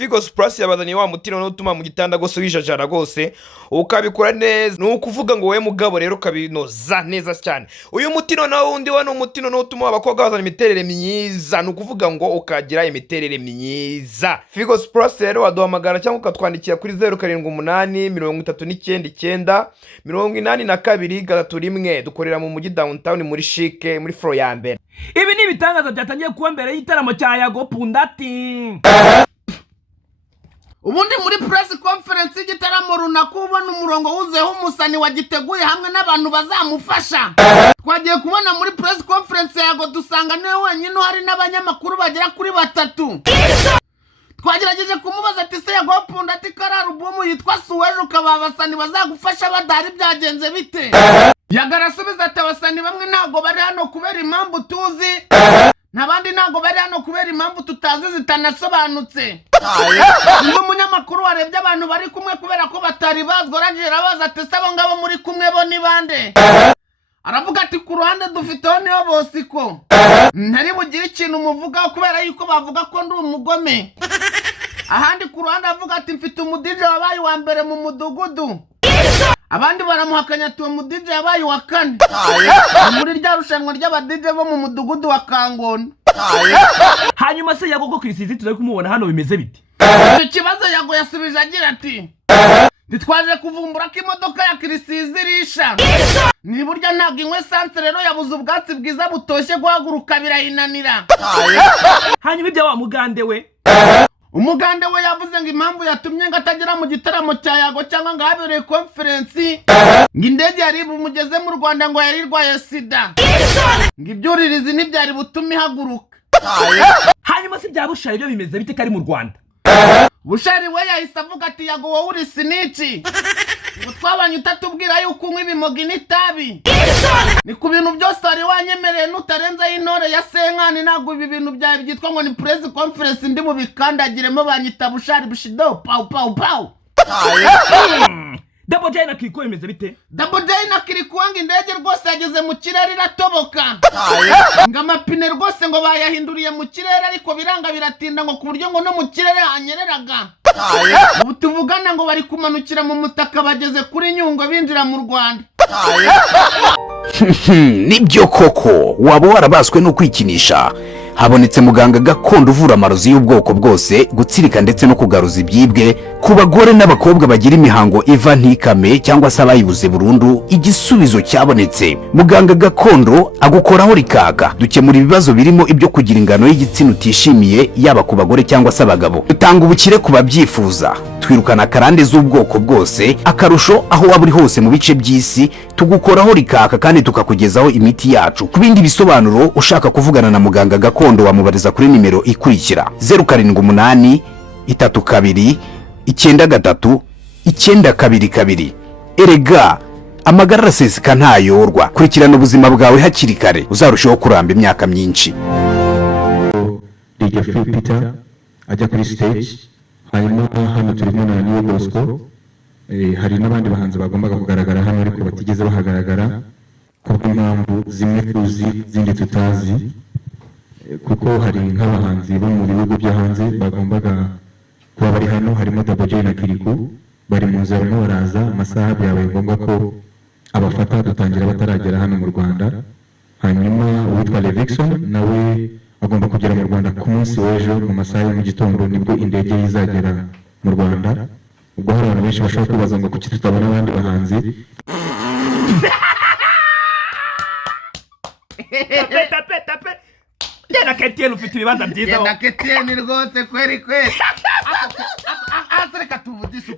Figos Plus yabazaniye wa muti no utuma mu gitanda gose wijajara gose ukabikora neza nukuvuga ngo we mugabo rero kabinoza neza cyane. Uyu muti no wundi wa no muti no utuma abakobwa bazana imiterere myiza nukuvuga ngo ukagira imiterere myiza. Figos Plus rero waduhamagara cyangwa ukatwandikira kuri 0788398982 dukorera mu mujyi downtown muri Chic muri floor ya mbere. Ibi ni bitangaza byatangiye kuba mbere y'igitaramo cya Yago Pundati. Ubundi muri press conference y'igitaramo runaka ubona umurongo wuzeho umusani wagiteguye hamwe n'abantu bazamufasha. Twagiye kubona muri press conference Yago dusanga niwe wenyine hari n'abanyamakuru bagera kuri 3. Twagerageje kumubaza ati se Yago Pundati kara album yitwa Suwejo kababasani bazagufasha badari byagenze bite? Yagarasubiza ati abasani bamwe ntago bari hano kubera impamvu tuzi, nabandi ntago bari hano kubera impamvu tutazi zitanasobanutse. Ngo umunyamakuru warebye abantu bari kumwe kubera ko batari bazwa rangira abaza ati se abo ngabo muri kumwe bo ni bande? Aravuga ati ku ruhande dufiteho niyo Bosiko. Ntari bugire ikintu muvuga kubera yuko bavuga ko ndi umugome. Ahandi ku ruhande avuga ati mfite umudije wabaye wa mbere mu mudugudu. Abandi baramuhakanya ati uwo mudije yabaye wa 4 muri rya rushanwa ry'abadije bo mu mudugudu wa Kangona. Hanyuma se Yago ko Chrisseazy turi kumubona hano bimeze bite? Icyo kibazo Yago yasubije agira ati ditwaje kuvumbura ko imodoka ya Chrisseazy risha. Ni burya ntabwo inkwe sanse rero yabuze ubwatsi bwiza butoshye guhaguruka birayinanira. Hanyuma ibyo wa mugande we umugande we yavuze ngo impamvu yatumye ngatagira mu gitaramo cya Yago cyangwa ngo habereye conference ngo indege yari bumugeze mu Rwanda ngo yarirwaye sida, ngo ibyuririzi ntibyari butume haguruka. Hanyuma se bya Bushari byo bimeze bite kari mu Rwanda? Bushari we yahise avuga ati Yago wowe uri siniki ngo twabanye utatubwira yuko unywa ibimogi n'itabi, ni ku bintu byose ari wanyemereye nutarenza y'intore ya Senkani ntabwo ibi bintu byawe byitwa ngo ni press conference ndi mu bikandagiremo banyita Bushari Bushido pau pau pau. Double J na Kiriko bimeze bite? Double J na Kiriko ngo indege rwose yageze mu kirere iratoboka, ngo amapine rwose ngo bayahinduriye mu kirere ariko biranga biratinda ngo ku buryo ngo no mu kirere hanyereraga. Ubu tuvugana ngo bari kumanukira mu mutaka bageze kuri Nyungwe binjira mu Rwanda. Nibyo koko waba warabaswe no kwikinisha. Habonetse muganga gakondo uvura amarozi y'ubwoko bwose, gutsirika ndetse no kugaruza ibyibwe ku bagore n'abakobwa bagira imihango iva ntikame cyangwa se abayibuze burundu. Igisubizo cyabonetse. Muganga gakondo agukoraho rikaka. Dukemura ibibazo birimo ibyo kugira ingano y'igitsina utishimiye yaba ku bagore cyangwa se abagabo. Dutanga ubukire ku babyifuza. Twirukana karande z'ubwoko bwose, akarusho aho waba uri hose mu bice by'isi tugukoraho rikaka kandi tukakugezaho imiti yacu. Ku bindi bisobanuro ushaka kuvugana na muganga gakondo wamubariza kuri nimero ikurikira 0782329392. Erega amagara araseseka ntayorwa. Kurikirana ubuzima bwawe hakiri kare uzarushaho kuramba imyaka myinshi. DJ Philpeter ajya kuri stage, hanyuma hano turimo na Niyo Bosco. Hari n'abandi bahanzi bagombaga kugaragara hano ariko batigeze bahagaragara kubw'impamvu zimwe tuzi zindi tutazi, kuko hari nk'abahanzi bo mu bihugu byo hanze bagombaga kuba bari hano. Harimo Double J na Kiriko bari mu nzira barimo baraza, amasaha byabaye ngombwa ko abafata dutangira bataragera hano mu Rwanda. Hanyuma uwitwa Levixon nawe agomba kugera mu Rwanda ku munsi w'ejo mu masaha yo mu gitondo nibwo indege izagera mu Rwanda. Ubwo hari abantu benshi bashaka kubaza ngo kuki tutabona abandi bahanzi. Tape. Yena Ketien ufite ibibanza byiza. Yena Ketien rwose kweri. Asreka tuvudisha.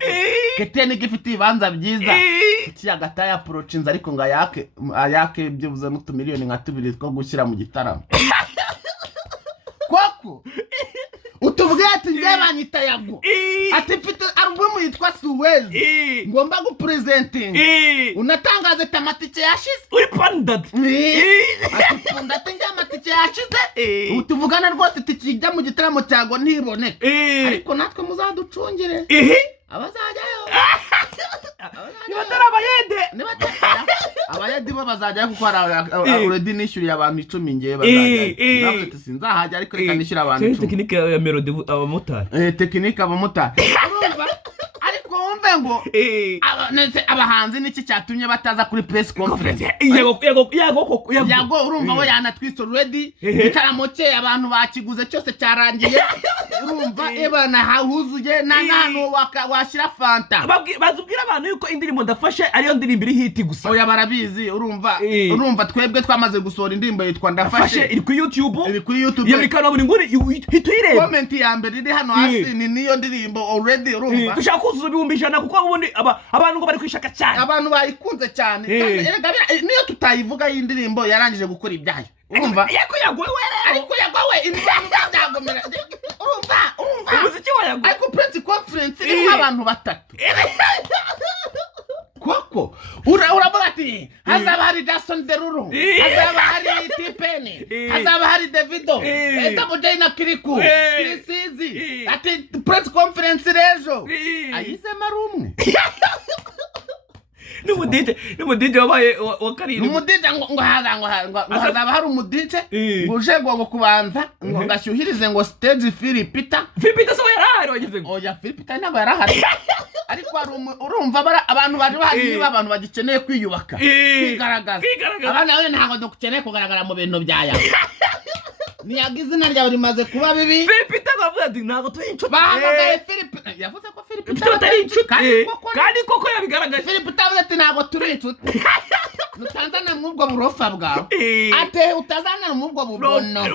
Ketien gifite ibibanza byiza. Kiyaga ya approachinze ariko ngo ayake byibuze n'utumiliyoni nka 2 two gushyira mu gitaramo. Kwako utubwiye ati ngiye banyita Yago ati mfite album yitwa Suwejo ngomba gupresenting unatangaze tamatike yashize uri Pundati ati Pundati ngiye amatike yashize utuvugana rwose tikijya mu gitaramo cyago ntiboneka ariko natwe muzaducungire abazajyayo nibatara abayede abayadi bo bazajya kuko already nishyuriye abantu 10 ngiye bazajya nafite sinzahajya ariko reka nishyura abantu 10 tekinike ya melody abamotari tekinike abamotari urumva ariko wumve ngo abahanzi niki cyatumye bataza kuri press conference Yago urumva bo yanatwise already igitaramo cye abantu bakiguze cyose cyarangiye urumva ebana hahuzuye nanano washira fanta bazubwira abantu yuko indirimbo ndafashe ariyo ndirimbo iri hiti gusa oya barabizi urumva twebwe twamaze gusohora indirimbo yitwa ndafashe iri kuri YouTube yabikana buri nguri hituyireba comment ya mbere iri hano hasi ni niyo ndirimbo already urumva dushaka kuzuza 100 kuko ubundi abantu ngo bari kwishaka cyane abantu bayikunze cyane niyo tutayivuga y'indirimbo yarangije gukora ibyayo urumva Yago ariko Yago indirimbo byagomera urumva umuziki wa Yago ariko press conference iri abantu batatu koko uravuga ati hazaba hari Jason Derulo hazaba hari Tipeni hazaba hari Davido Double J na Kiriku Chrisseazy ati press conference rejo ayisema rumwe numudije wabaye wa karindwi numudije ngo hazaba hari umudije ngo uje ngo kubanza ngo gashyuhirize ngo stage Philpeter so yarahari wagize ngo oya Philpeter nabo yarahari ariko urumva abantu bari bahari niba abantu bagikeneye kwiyubaka kwigaragaza abana bane ntago dukeneye kugaragara mu bintu byaya niyagize izina ryawe rimaze kuba bibi Philpeter bavuga ati ntago turi inshuti bahamagaye Philpeter yavuze ko Philpeter atari inshuti kandi koko yabigaragaje Philpeter avuze ati ntago turi inshuti nutanzana mwubwo burofa bwawe ate utazana mwubwo bubono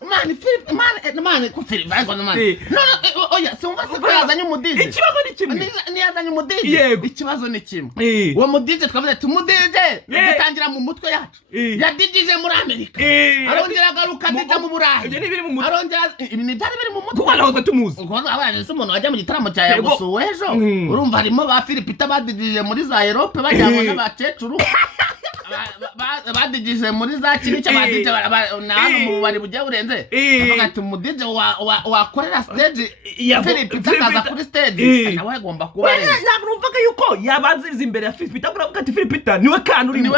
man ko Philpeter no oya sumva se ko yazanye umudije ikibazo ni kimwe ni yazanye umudije ikibazo ni kimwe uwo mudije twavuze ati umudije gitangira mu mutwe yacu yadijije muri Amerika arongera garuka dija mu Burayi arongera ibintu byari biri mu mutwe kuko naho tumuzi ngo abana se umuntu wajya mu gitaramo cya Yago Suwejo urumva harimo ba Philpeter badijije muri za Europe bajyamo n'abakecuru badijije muri za kinice badije nano mu bari bujya urenze avuga ati umudije wakorera stage ya Philpeter akaza kuri stage nawe agomba kuba ari numvaga yuko yabanziriza imbere ya Philpeter kuravuga ati Philpeter niwe kanurimo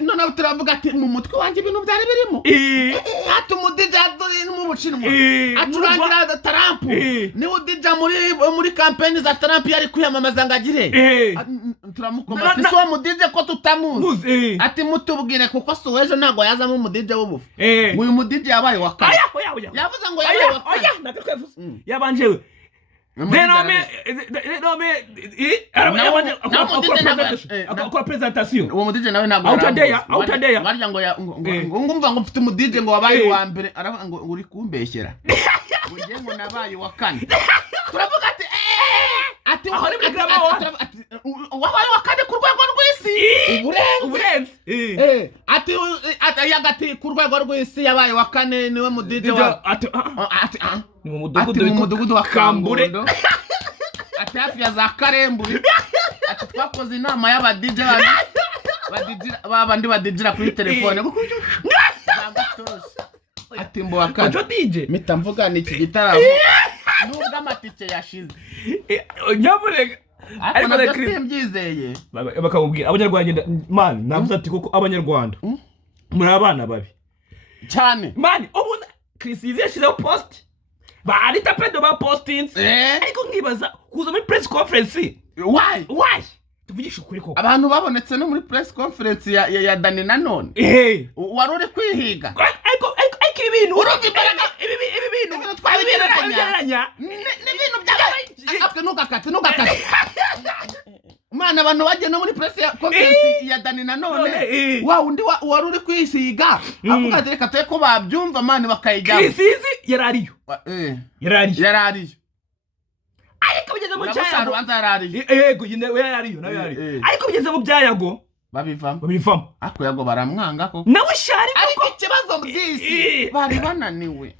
none turavuga ati mu mutwe wanjye ibintu byari birimo ati umudije mu bucinwa aturangira Trump niwe udija muri campaign za Trump yari kwiyamamaza ngagire turamukomba ati so mudije ko tutamuzi ati mutubwire kuko Suwejo ntago yazamo umudije w'ubufu uyu mudije yabaye wa kane yavuze ngo yabaye wa kane yabanjewe akora presentation uwo mudije nawe ntago autadeya barya ngo ngumva ngo mfite umudije ngo wabaye wa mbere aravuga ngo uri kumbeshyera ngo ngo nabaye wa kane turavuga ati aho ni programa wabaye wa kane ku rwego rw'isi uburenze ati yagati ku rwego rw'isi yabaye wa kane niwe mudije wa ni mu mudugudu wa Kambundo ati hafi ya za Karemburi ati twakoze inama y'abadije babandi badijira kuri telefone ati mbo wa kane mita mvuga ni iki gitaramo nubwo amatike yashize nyaburega ariko nabyo simbyizeye bakakubwira abanyarwanda man navuze ati koko abanyarwanda muri abana babi cyane man ubu Chrisseazy yashyizeho post barita pedo ba postings ariko nkibaza kuza muri press conference why tuvugisha ukuri koko abantu babonetse no muri press conference ya Dani nanone wari uri kwihiga ariko ibintu urumva imbaraga ibi bintu twabigereranya n'ibintu by'abaye nugakate Mana abantu bagiye no muri press conference ya Dani nanone wa undi wari uri kwisiga avuga ati reka twe ko babyumva mane bakayijyamo Chrisseazy yarariyo ariko bigeze mu cyayago banza yarariyo yego yarariyo nawe yarariyo ariko bigeze mu byayago babivamo ako Yago baramwanga ko nawe shari ariko ikibazo by'isi bari bananiwe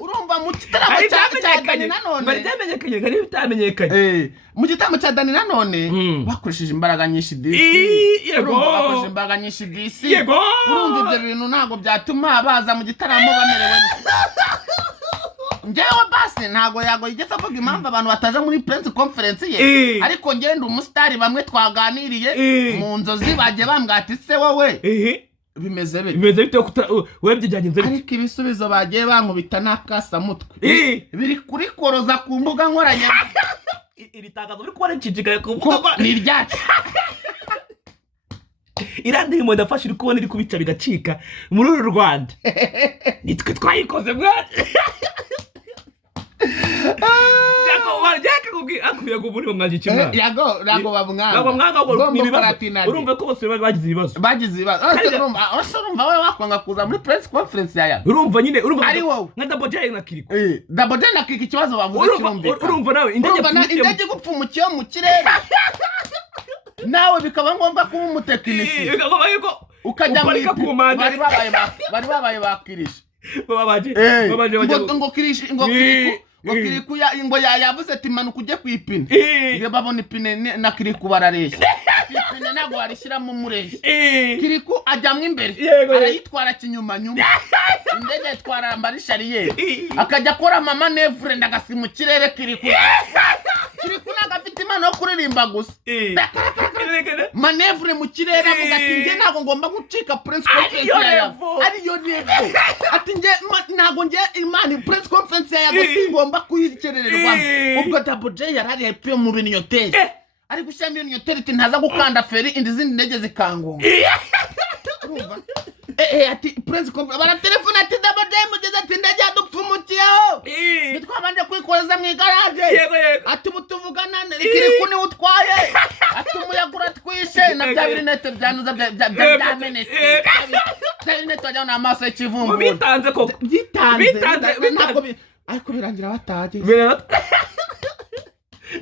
urumva mu gitaramo cya Dani nanone bari byamenyekanye kandi bitamenyekanye mu gitaramo cya Dani nanone bakoresheje imbaraga nyinshi disi bakoresheje imbaraga nyinshi disi urumva ibyo bintu ntago byatuma baza mu gitaramo bamerewe njyewe basi ntago Yago yigeze avuga impamvu abantu bataje muri press conference ye ariko ngende umusitari bamwe twaganiriye mu nzozi bagiye bambwira ati se wowe bimeze bite webye byagenze bite ariko ibisubizo bagiye bankubita nakasa mutwe biri kuri koroza ku mbuga nkoranyambaga iri tangazo uri kubona icicikaye ku mbuga ni ryacu irandimo ndafashe uri kubona iri kubica bigacika muri uru Rwanda nitwe twayikoze bwana Yago muri umwaje kimwe Yago babumwanga urumva ko bose bagize ibibazo urumva wowe wakwanga kuza muri press conference yaya urumva nyine ari wowe nka Double J na Kiriko Double J na Kiriko ikibazo bavuze kirumvikana urumva nawe indege gupfumukiye mu kirere nawe bikaba ngombwa kuba umutekinisi ukajya bari babaye bakirisha ngo Kiriko ngo yavuze ati manuka ujye kwipine iyo babona ipine na Kiriko barareshya ipine ntabwo warishyiramo umureshya Kiriko ajyamo imbere arayitwara kinyuma indege yitwara ambarishariyeri akajya akora amanevure ndagasi mu kirere Kiriko ntabwo afite impano yo kuririmba gusa manevure mu kirere avuga ati njye ntabwo ngomba gucika press conference ariyo ntego ati njye ntabwo njye imana press conference Yago singomba kuyikerererwamo ubwo Double J yarari hepfo mu binyoteri ari gushyira mu binyoteri ati ntaza gukanda feri indi zindi ndege zikangonga ati press conference baratelefone ati Double J mugeze ati ndege yadupfumukiyeho nitwabanje kwikoreza mu igaraje ati mutuvugana Kiriko ni utwaye ati umuyagura twishe na bya birinete byanuza byamenetse birinete wajya na amaso y'ikivumbu bitanze koko bitanze ariko birangira bataje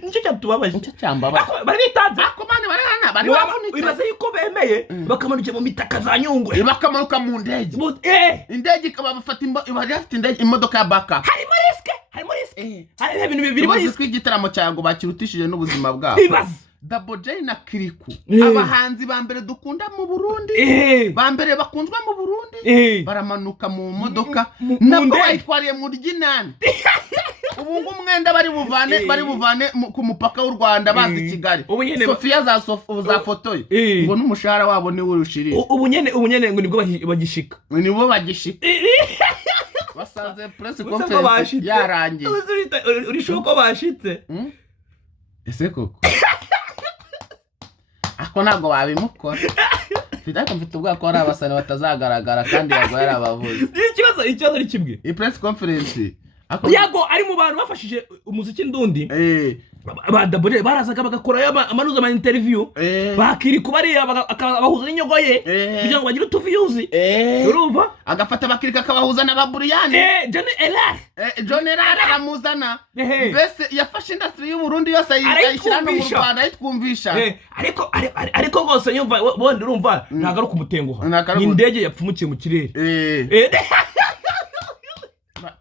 nicyo cyatubabaje nicyo cyambabaje bari bitanze ako mane barana bari bavunitse bibaze yuko bemeye bakamanukira mu mitaka za Nyungwe bakamanuka mu ndege indege ikaba bafata bari bafite indege imodoka ya backup harimo risk hari ibintu biri muri Igitaramo cya Yago bakirutishije n'ubuzima bwabo Double J na Kiriko abahanzi ba mbere dukunda mu Burundi ba mbere bakunzwa mu Burundi baramanuka mu modoka nabwo bayitwariye mu ry'inani ubu umwenda bari buvane ku mupaka w'u Rwanda bazi Kigali Sofia za fotoye ngo n'umushahara wabo ni urushirije ubu nyene ngo nibwo bagishika basanze press conference yarangiye uri shoko bashitse ese koko ako ntabwo babimukora mfite ubwa ko ari abasani batazagaragara kandi Yago yarabavuze ikibazo ari kimwe iyi press conference Yago ari mu bantu bafashije umuziki ndundi ba Double J barazaga bagakora amanuza ama interview bakiri kubariya bakabahuza n'inyogo ye kugira ngo bagire utuviyuzi urumva agafata bakirika akabahuza na baburiyane John Elard aramuzana mbese yafashe industry y'u Burundi yose ayishyira no mu Rwanda ayitwumvisha ariko rwose yumva bondi urumva ntago ari kumutenguha ni indege yapfumukiye mu kirere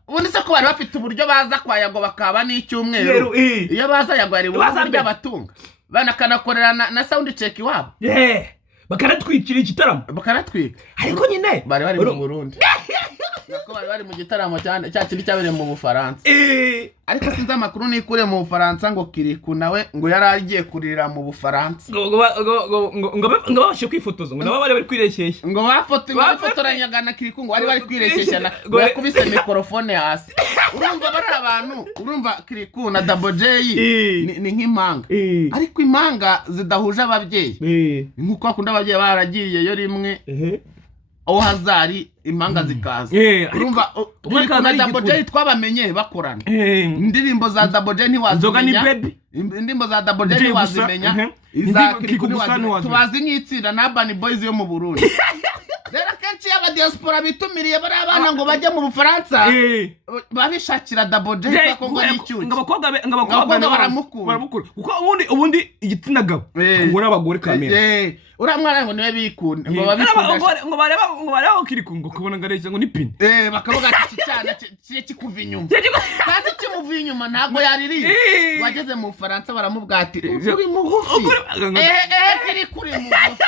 ubundi se ko bari bafite uburyo baza kwa Yago bakaba n'icyumweru iyo baza Yago yari uburyo abatunga banakanakorera na sound check iwabo bakanatwikira igitaramo bakanatwika ariko nyine bari mu Burundi nako bari mu gitaramo cyane cya kindi cyabereye mu Bufaransa ariko sinzi amakuru nikure mu Bufaransa ngo Kiriko nawe ngo yari agiye kurira mu Bufaransa ngo babashe kwifotoza ngo nabo bari kwireshyeshya ngo bafotoranyaga na Kiriko ngo bari kwireshyeshya ngo yakubise mikrofone hasi urumva bari abantu urumva Kiriko na Double J ni nk'impanga ariko impanga zidahuje ababyeyi nkuko akunda ababyeyi baragiye yo rimwe aho hazari impanga zikaza urumva na Double J twabamenye bakorana indirimbo za Double J ntiwazimenya indirimbo za Double J ntiwazimenya iza Kiriko tubazi nk'itsinda na Urban Boys yo mu Burundi rero kenshi aba diaspora bitumiriye bari abana ngo bajye mu Bufaransa babishakira Double J ko n'icyuki ngabakobwa baramukura kuko ubundi igitsina gabo ngo n'abagore kamera uramwana ngo niwe bikunda ngo babikunda ngo bareba Kiriko ngo kubona ngareshya ngo nipine bakavuga ati cyana kikuva inyuma kandi kimuvuye inyuma ntabwo yaririye wageze mu Bufaransa baramubwatira uri mugufi Kiriko uri mugufi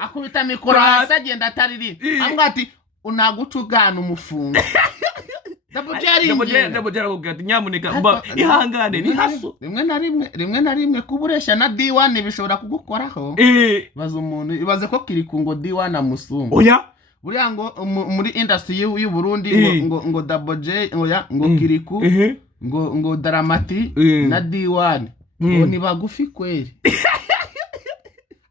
akubita mikoro hasi agenda atariri ambwa ati unaguca ugana umufungo Double J arakubwira ati nyamuneka mba ihangane ni haso rimwe na rimwe kuburesha na D1 bishobora kugukoraho baza umuntu ibaze ko Kiriku ngo D1 amusumba oya buriya ngo muri industry y'u Burundi ngo Double J oya ngo Kiriku ngo Dramati na D1 ngo ni bagufi kweri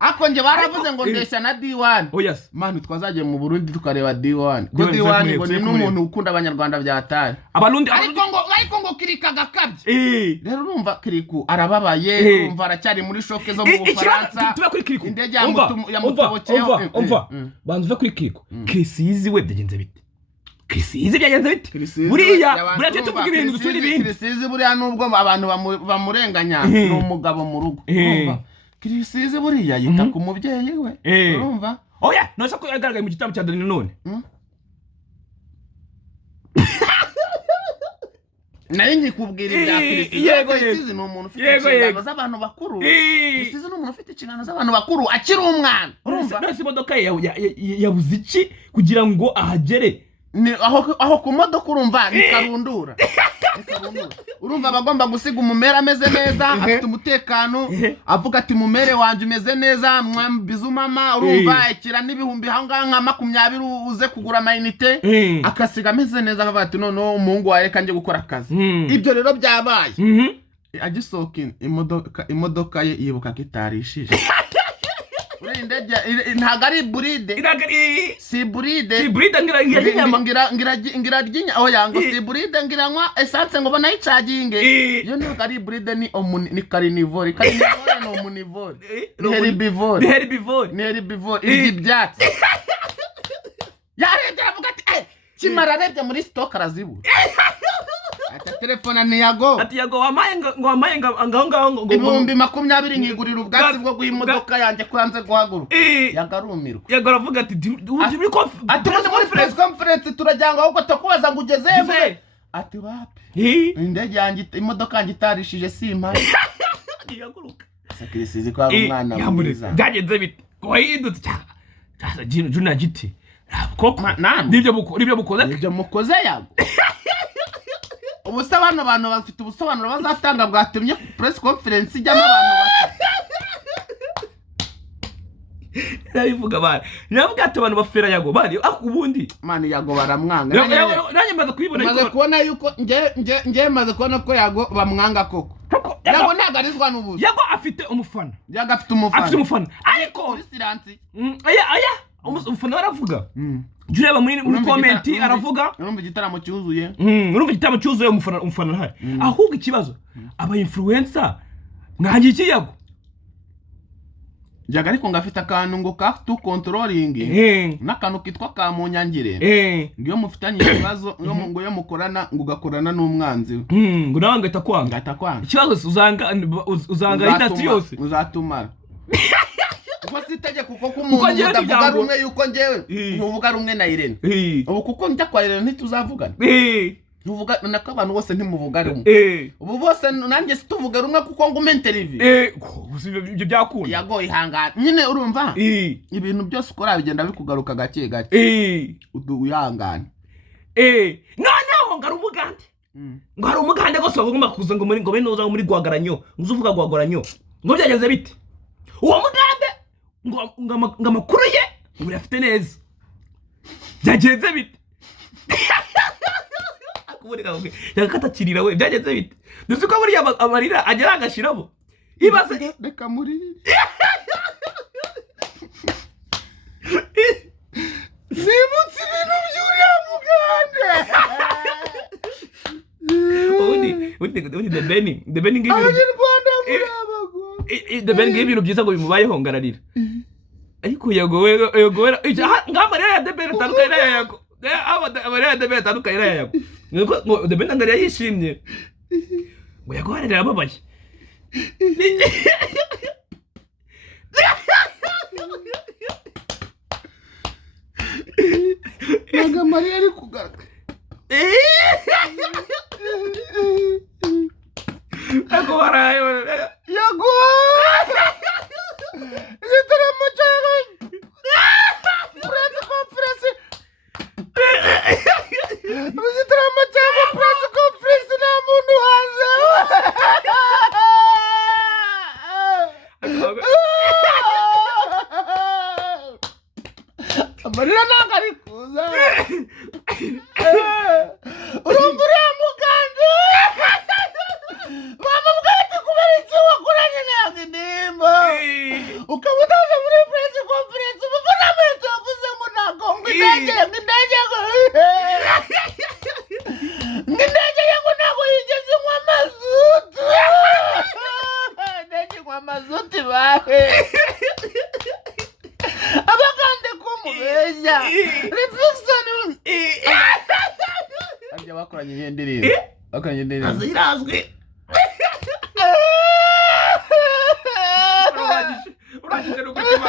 ako nje baravuze ngo ndesha na D1 oh yes manu twazaje mu Burundi tukareba D1 ko D1 ngo ni n'umuntu ukunda abanyarwanda byatari abarundi ariko ngo Kirika gakabye rero urumva Kiriku arababaye urumva aracyari muri shoke zo mu Bufaransa tuba kuri Kiriku indege ya mutobokeho umva banzuve kuri Kiriku Chrisseazy we byagenze bite Chrisseazy byagenze bite buriya tuvuga ibintu bituri ibindi Chrisseazy buriya nubwo abantu bamurenganya ni umugabo mu rugo urumva Chrisseazy buriya yita ku mubyeyi we urumva oya nose ko yagaragaye mu gitabo cya Dani none nayo nkikubwira ibya Chrisseazy ni umuntu ufite inshingano z'abantu bakuru Chrisseazy ni umuntu ufite inshingano z'abantu bakuru akiri umwana urumva nose imodoka yabuze iki kugira ngo ahagere ni aho ku modoka urumva nikarundura urumva bagomba gusiga umumere ameze neza afite umutekano avuga ati mumere wanje umeze neza mwambizu mama urumva ikira n'ibihumbi hanga nka 20 uze kugura amayinite akasiga ameze neza akavuga ati none umuhungu wawe kanje gukora akazi ibyo rero byabaye agisoka imodoka ye yibuka kitarishije urindege ntago ari buride si buride ngira ryinya oya ngo si buride ngira nkwa essence ngo banayicaginge yo ntago ari buride ni carnivore no munivore ni herbivore iri byatsi yarebye avuga ati kimara arebye muri stock arazibura ati telefone ni Yago ati Yago wamaye ngaho ibihumbi 20 nkigurira ubwatsi bwo guha imodoka yanjye kwanze guhaguruka yagarumirwa Yago aravuga ati muri press conference turajyanga ahubwo tukubaza ngo ugezeve ati wapi indege yanjye imodoka yanjye itarishije simpari yaguruka Chrisseazy kwa umwana mwiza byagenze bite ko yidutse cyane juna giti koko nibyo mukoze Yago ubusobanuro abantu bafite ubusobanuro bazatanga bwatumye press conference ijyamo abantu yabivuga bari navuga ati abantu bafera Yago bari ubundi mani Yago baramwanga nanjye maze kubona yuko nje maze kubona ko Yago bamwanga koko Yago ntagarizwa n'ubuzi Yago afite umufana afite umufana ariko siransi aya umufana baravuga Jureba muri comment aravuga urumva igitaramo cyuzuye urumva igitaramo cyuzuye umufana ntari ahubwo ikibazo aba influencer mwangi iki Yago jaga ariko ngafite akantu ngo ka to controlling n'akantu kitwa ka munyangire ngiyo mufitanye ikibazo ngo yo mukorana ngo gakorana n'umwanzi ngo nawe ngahita kwanga ikibazo uzanga industry yose uzatumara kuko sitege kuko kumuntu utavuga rumwe yuko ngewe ntuvuga rumwe na Irene ubu kuko njya kwa Irene ntituzavugana ntuvuga nako abantu bose ntimuvuga rumwe ubu bose nanjye situvuga rumwe kuko ngume interview ibyo byakunda Yago ihangana nyine urumva ibintu byose ukora bigenda bikugaruka gake gake uyangana noneho ngari umugande ngo hari umugande gose bagomba kuza ngo muri ngo benoza muri gwagaranyo uzuvuga gwagaranyo ngo byagenze bite uwo mugande ngo amakuru ye ngo yafite neza byagenze bite akuboneka ngo yakatakirira we byagenze bite dusuka ko buri amarira agera agashiramo ibaze reka muri Sibutse ibintu by'uriya mugande ubundi the Benning abanyarwanda murabago the Benning ibintu byiza ngo bimubayeho ngararira ariko Yago ngamarira ya the Benning tandukanye na Yago amarira ya the Benning tandukanye na Yago ngo the Benning ngari yishimye ngo Yago ararira ababaye Yago Maria ari kugaruka Yago waraye Yago Igitaramo cyawe press conference Igitaramo cyawe abagande kumubeshya reflexion arya bakoranye nyendiriro bakoranye nyendiriro azirazwe urangije no kutima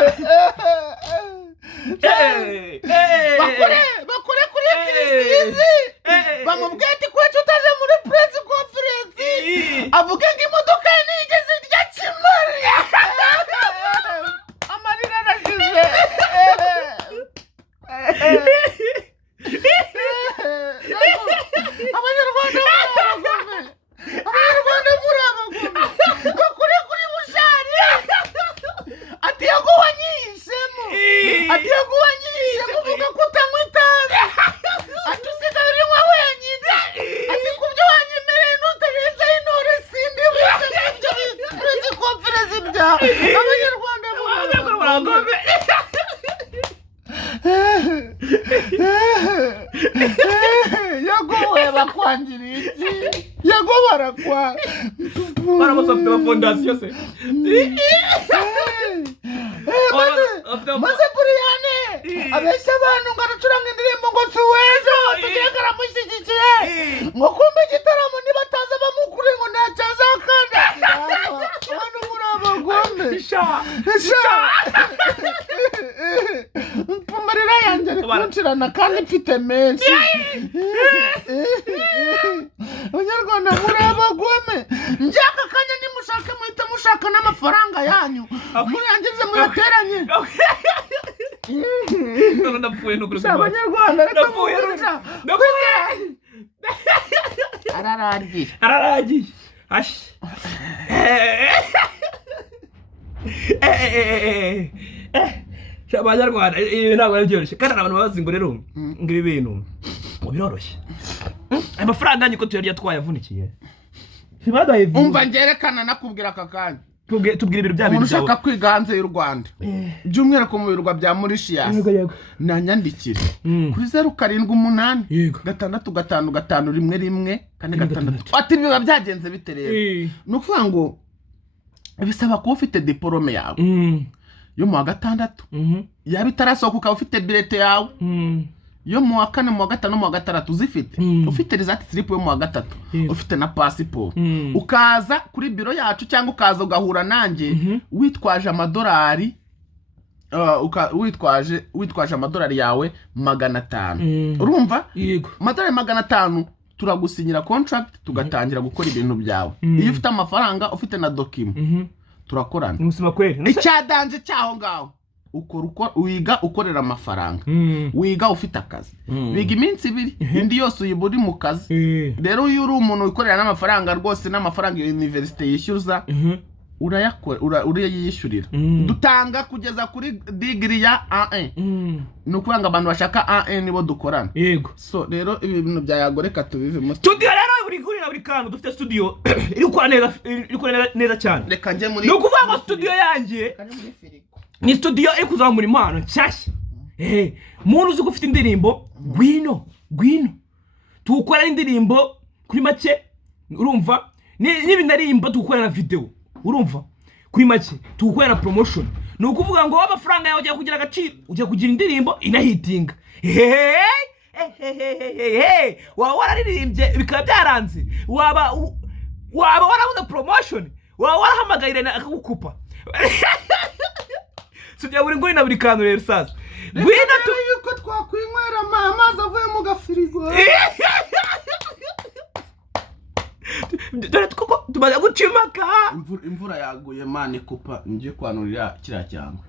bakore kuri Chrisseazy bamubwiye ati kuki utaje muri press conference avuga ngo imodoka ye nigeze irya kimari amarira arashize abanyarwanda muri abagome bakore kuri bushari ati Yago wanyisemo uvuga ko utanywa itabi ati usigaye urinywa wenyine ati kubyo wanyemereye n'utarenzaho intore sindi buze konferensi byawe abanyarwanda baragome Yago we bakwangiriye iki Yago barakwa baramusafite amafondasiyo se maze Buriyane abeshya abantu ngo aracuranga indirimbo ngo suwejo tugiye karamushyigikiye ngo kumbe igitaramo nibataza bamukure ngo ntacyo azakandagira abantu muri abagome amarira yanjye ari kunshirana kandi mfite menshi abanyarwanda muri abagome njyaka kanya nimushake muhite mushaka n'amafaranga yanyu murangize muyateranye ndapfuye no kuri abanyarwanda reka ndapfuye araragiye ashi abanyarwanda ibi ntabwo ari byoroshye kandi abantu babazi ngo rero ngo ibi bintu ngo biroroshye amafaranga yanyu ko tuyarya twayavunikiye umva ngerekana nakubwira aka kanya tubwira ibintu bya umuntu ushaka kwiga hanze y'u Rwanda by'umwihariko mu birwa bya Mauritius nanyandikire kuri 07855651 ati biba byagenze bite rero nukuvuga ngo bisaba kuba ufite diplome yawe yo mu wa gatandatu yaba itarasohoka ukaba ufite bilete yawe yo mu wa kane mu wa gatanu mu wa gatandatu uzifite ufite result slip yo mu wa gatatu ufite na passport ukaza kuri biro yacu cyangwa ukaza ugahura nanjye witwaje amadolari witwaje amadolari yawe 500 urumva amadolari 500 turagusinyira contract tugatangira gukora ibintu byawe iyo ufite amafaranga ufite na document turakorana umusima kweli icyadanje cyaho ngaho wiga ukorera amafaranga wiga ufite akazi biga iminsi 2 indi yose uyiburi mu kazi rero iyo uri umuntu wikorera n'amafaranga rwose n'amafaranga university yishyuza urayishyurira dutanga kugeza kuri degree ya A1 nukwanga abantu bashaka A1 nibo dukorana yego so rero ibi bintu bya Yago reka tubive mu studio rero buri kantu dufite studio iri gukora neza cyane reka nje muri nukuvuga ngo studio yanjye ni studio iri kuzamura impano nshyashya muntu uzi ko ufite indirimbo gwino tukora indirimbo kuri make urumva n'ibindarimbo tukora na video urumva kuri make tukora promotion nukuvuga ngo amafaranga yawe ujya kugira agaciro ujya kugira indirimbo inahitinga waba wararirimbye bikaba byaranze waba warabuze promotion waba warahamagayira akagukupa sujya buri nguni na buri kantu rero sasa gwina yuko twakwinywera amazi avuye mu gafirigo dore tumaze gucimaka imvura yaguye mane kupa nje kwanurira kiriya cyangwa